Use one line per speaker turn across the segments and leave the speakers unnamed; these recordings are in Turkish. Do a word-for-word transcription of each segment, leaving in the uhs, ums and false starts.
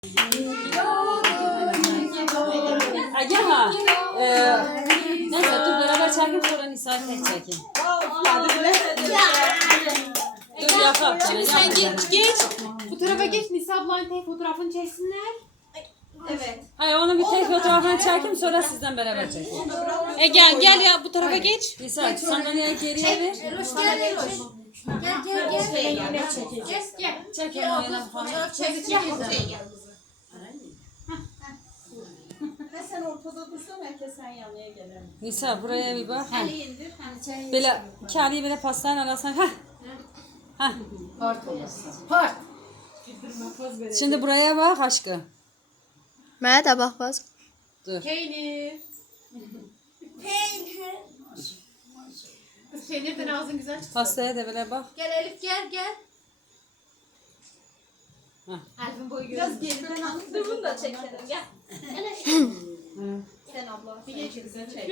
Aga e, neyse dur beraber çekin sonra Nisa'yı tek çekin. Dur yapalım.
Şimdi sen geç geç. Bu tarafa geç, Nisa ablanın tek fotoğrafını çeksinler.
Evet.
Hayır onu bir tek fotoğrafını çekeyim sonra sizden beraber çekeyim.
E gel gel ya bu tarafa geç.
Nisa sandalyeyi geriye ver.
Gel gel gel gel gel gel çekeceğiz.
Gel.
Çekin o yana falan.
Çekeceğiz. Sen ortada dursan herkes sen yanlıya gelir.
Nisa buraya bir bak.
Ali indir. Hani çay.
Böyle iki aliyi böyle pastanın arasına. Hah. Hah.
Part olasın. Part.
Şimdi buraya bak aşkım.
Mənə də baxmaz.
Dur.
Peynir.
Peynir.
Kız peynirden ağzın güzel çıksın.
Pastaya da böyle bak.
Gel Elif gel gel.
Elfin boyu
Biraz
görüyorsun.
geriden alıp dur bunu da çekelim gel. Sen abla.
Bir geç güzel çek.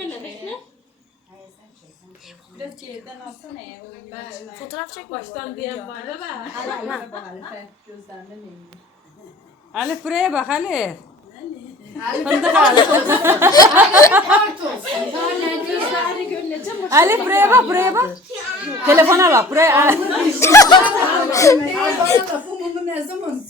Biraz geriden alsana ya. Ben
Fotoğraf çək.
Baştan diyen var da ben.
gözlerden eminim.
Alif buraya bak Alif. Fındık Alif.
Part olsun. Hala gözlerini gönleceğim.
Alif buraya bak buraya bak. Telefona bak buraya. Al.
Bunu ne zaman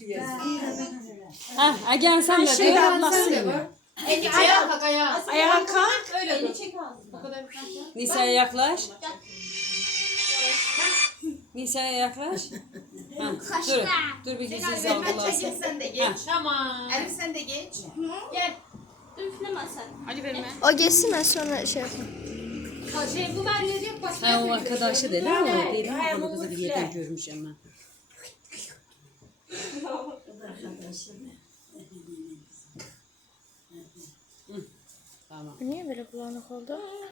Ha, Agen sen de dur atmazsın.
Eki ayağa kalk ayağa. Ayağa kalk. Öyle dur.
çek ağzına.
O kadar bir şey.
Nisa'ya yaklaş. Nisa'ya yaklaş. Ha, dur. Dur bir gizli algılasın.
Sen de geç.
Tamam.
Elif sen de geç.
Gel.
Üfleme sen.
Ali verme.
O geçsin, mən sonra şey yapayım.
Ha, şey bu ben ne diyeyim başka.
Ha o arkadaşı değil ama o değil ama bunu kızı bir yerden görmüş ama. Tamam.
Niyə belə bulanıq oldu?